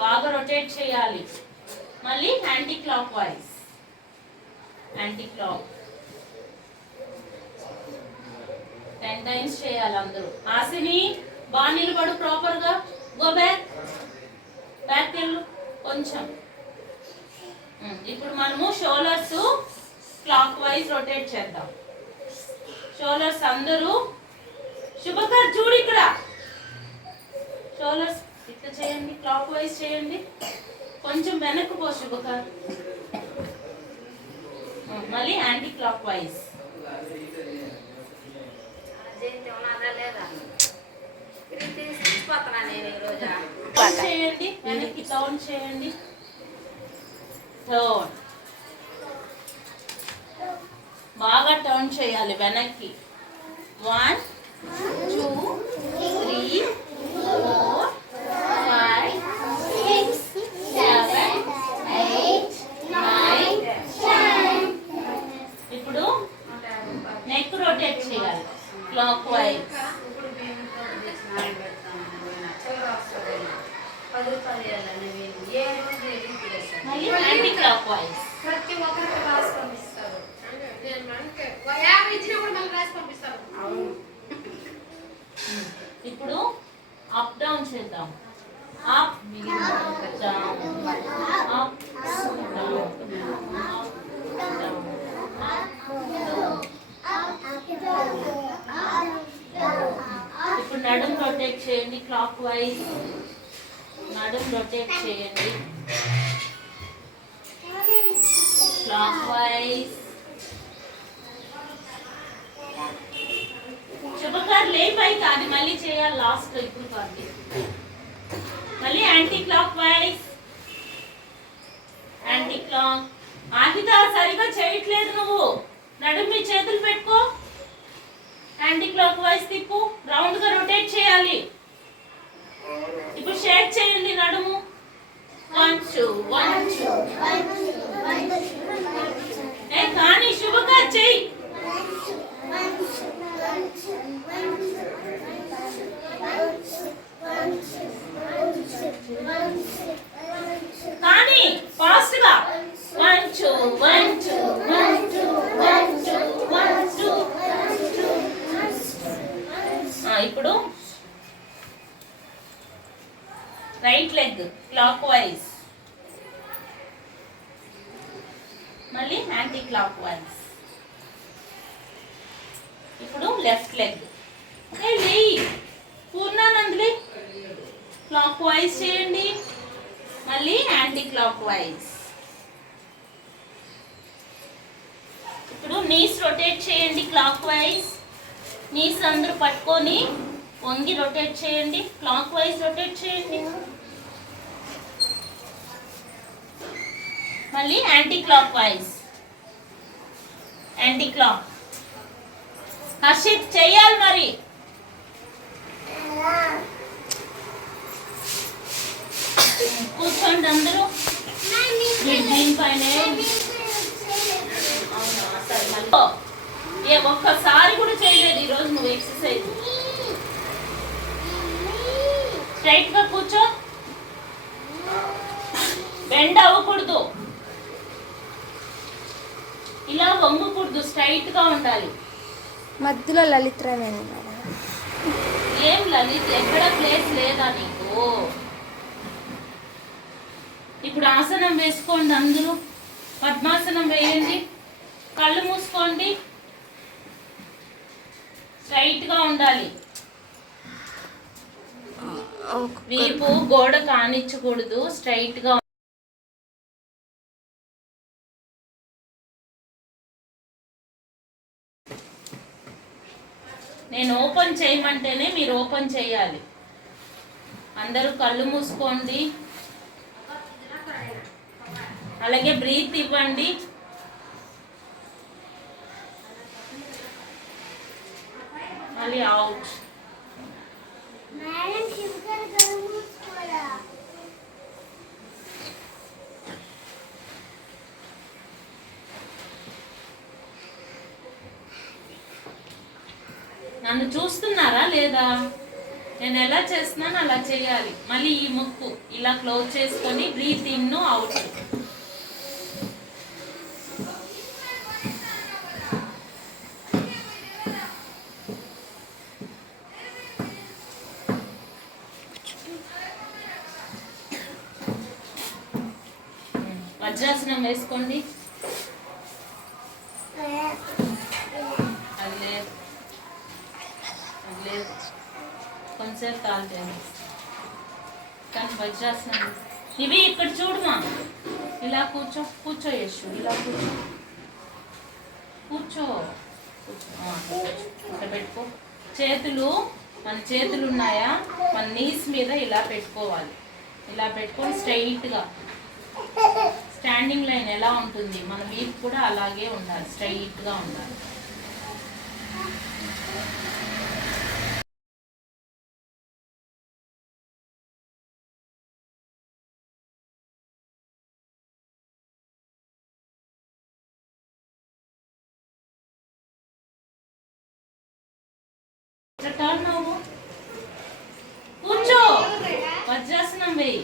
బాగా రొటేట్ చేయాలి. మళ్ళీ anticlockwise anti clock ten times చేయాలి అందరూ. ఆసిని బాగా నిలబడు ప్రాపర్గా గో. బ్యాక్ బ్యాక్ వెళ్ళు. కొంచెం. ఇప్పుడు మనము షోలర్స్ క్లాక్ వైజ్ రొటేట్ చేద్దాం. షోలర్స్ అందరూ. శుభకర్ చూడు ఇక్కడ. షోలర్స్ ఇట్లా చేయండి క్లాక్ వైజ్ చేయండి. కొంచెం వెనక్కు పో శుభకర్ మళ్ళీ యాంటీ క్లాక్ వైజ్. లేదా చేయండి వెనక్కి టౌన్ చేయండి. టర్న్ బాగా టర్న్ చేయాలి వెనక్కి. One two three four five six seven eight nine ten ఇప్పుడు నెక్ రొటేట్ చేయాలి క్లాక్ వైజ్ ఇప్పుడు బియ్యంతో చేసిన ఆయన పెడతాను పోయినా చిల్లర వస్తుంది పది రూపాయలు ఇవ్వాలని వీళ్ళు ఏ రోజు ఎదురు చేశాను మళ్ళీ యాంటీ క్లాక్ వైజ్ ప్రతి ఒక్కరికి రాసి పంపిస్తారు. యాభై ఇచ్చినా కూడా మళ్ళీ రాసి పంపిస్తారు. అవును. ఇప్పుడు అప్ డౌన్ చేద్దాం. అప్ డౌన్ అప్ ఇప్పుడు నడుం రొటేట్ చేయండి క్లాక్ వైజ్ నడుం రొటేట్ చేయండి. Clockwise. వైజ్ శుభకర్ లే మళ్ళీ చేయాలి లాస్ట్ ఇప్పుడు కాదు. మళ్ళీ anticlockwise anti clock ఆగిత సరిగా చేయట్లేదు నువ్వు. నడుము మీ చేతులు పెట్టుకో. యాంటీ క్లాక్ వైజ్ తిప్పు. రౌండ్గా రొటేట్ చేయాలి. ఇప్పుడు షేక్ చేయండి నడుము. One two one two one కానీ శుభకర్ చెయ్యి కానీ ఫాస్ట్గా one two one two one two one two one two ఇప్పుడు రైట్ లెగ్ క్లాక్ వైజ్ మళ్ళీ యాంటీ క్లాక్ వైజ్ ఇప్పుడు లెఫ్ట్ లెగ్ ఏ లేయి క్లాక్ వైజ్ చేయండి. మళ్ళీ యాంటీ క్లాక్ వైజ్ ఇప్పుడు నీస్ రొటేట్ చేయండి క్లాక్ వైజ్ నీస్ అందరూ పట్టుకొని వంగి రొటేట్ చేయండి. క్లాక్ వైజ్ రొటేట్ చేయండి. మళ్ళీ anticlockwise anti clock Harshit చెయ్యాలి మరి. కూర్చోండి అందరూ. మీరు ఏ ఒక్కసారి కూడా చేయలేదు ఈరోజు నువ్వు ఎక్సర్సైజ్ స్ట్రైట్గా కూర్చో. బెండ్ అవ్వకూడదు. ఇలా వంగకూడదు స్ట్రైట్గా ఉండాలి. మధ్యలో మేడం. ఏం లలిత్ ఎక్కడ ప్లేస్ లేదా నీకు? ఇప్పుడు ఆసనం వేసుకోండి అందరూ. పద్మాసనం వేయండి. కళ్ళు మూసుకోండి. స్ట్రైట్గా ఉండాలి. వీపు గోడ కానిచ్చకూడదు స్ట్రైట్ నేను ఓపెన్ చేయమంటేనే మీరు ఓపెన్ చేయాలి. అందరూ కళ్ళు మూసుకోండి. అలాగే బ్రీత్ ఇవ్వండి. మళ్ళీ అవుట్ నన్ను చూస్తున్నారా లేదా? నేను ఎలా చేస్తున్నాను అలా చేయాలి. మళ్ళీ ఈ ముక్కు ఇలా క్లోజ్ చేసుకొని బ్రీత్ ఇన్ను అవుట్. వజ్రాసనం వేసుకోండి. కొంచెంసేపు కాల్ కానీ వజ్రాసనం ఇవి ఇక్కడ చూడమా? ఇలా కూర్చో కూర్చో యశు ఇలా కూర్చో. కూర్చో. ఇక్కడ పెట్టుకో. చేతులు మన చేతులు ఉన్నాయా? మన నీస్ మీద ఇలా పెట్టుకోవాలి. ఇలా పెట్టుకొని స్ట్రైట్గా. స్టాండింగ్ లైన్ ఎలా ఉంటుంది? మన వీపు కూడా అలాగే ఉండాలి. స్ట్రైట్గా ఉండాలి. ఇట్లా టర్న్ అవ్వు? కూర్చో. వజ్రాసనం వేయి.